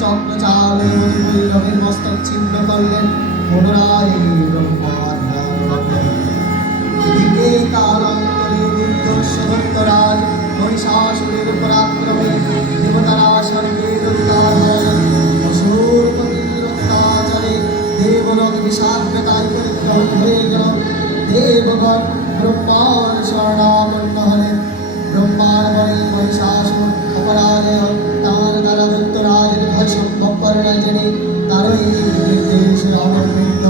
চক্র চালে ভৈরবের মস্তক ছিন্ন করলেন পুনরায় ব্রহ্মার এদিকে কালান্তরে দুর্দর্শদত্তরাজ মহিষাসুরের পরাক্রমে দেবতারা স্বর্গের উদ্ধার হলেন অসুরপতির অত্যাচারে দেবলোক বিষাক্ততায় পরিগ্রহ হয়ে গেল দেবগণ ব্রহ্মার শরণাপন্ন হলেন ব্রহ্মার বলে মহিষাসুর অপরাধে তার দ্বারা দত্তরাজের ভয় সম্ভব করে না জেনে তারই নির্দেশে অমরবৃন্দ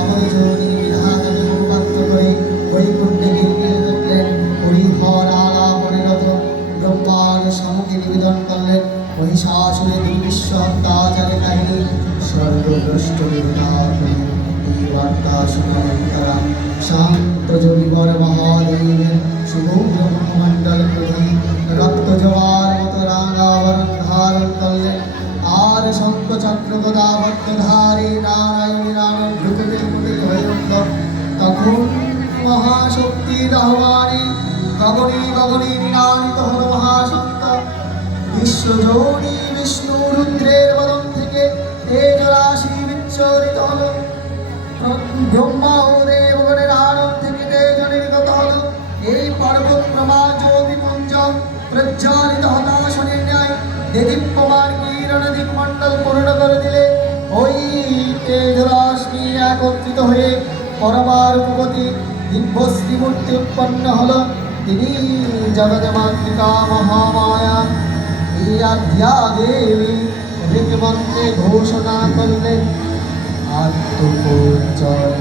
অমরজনী বিধাতাকে মুখপাত্র করে বৈকুণ্ঠে গিয়ে দেখলেন হরিহর আলাপনে রত ব্রহ্মার সম্মুখে নিবেদন করলেন মহিষাসুরের দুর্বিশ্ব অত্যাচারের কাহিনী স্বর্গভ্রষ্ট বিধাতাকে এই বার্তা শুনলেন তারা শান্ত যোগীবর মহাদেবের সমুদ্র মুখমণ্ডল প্রভৃতি রক্ত জবার মতো রাঙাবরণ ধারণ করলেন আর শঙ্খ চক্র গদাবদ্ধধারী নারায়ণী নামে দ্রুততে কুটিল হয়ে উঠল তখন মহাশক্তির আহ্বানে গগনে গগনে নিনাদিত হল মহাশঙ্খ বিশ্বজোড়ী বিষ্ণু রুদ্রের বদন থেকে তেজ রাশি বিচ্ছরিত হল ব্রহ্মা ও দেবগণের আনন্দ থেকে তেজ নির্গত হল এই পর্বত প্রভা জ্যোতিপুঞ্জ প্রজ্বালিত হতাশনের ন্যায় দেদীপ্যমান কিরণ দিকমণ্ডল পূর্ণ করে দিলে ওই তেজ রাশি একত্রিত হয়ে পরমার উপগতি দিব্যশ্রী মূর্তি উৎপন্ন হল তিনি জগৎমাতৃকা মহামায়া এই আদ্যা দেবী ঋতমন্ত্রে ঘোষণা করলেন আত্মপরিচয়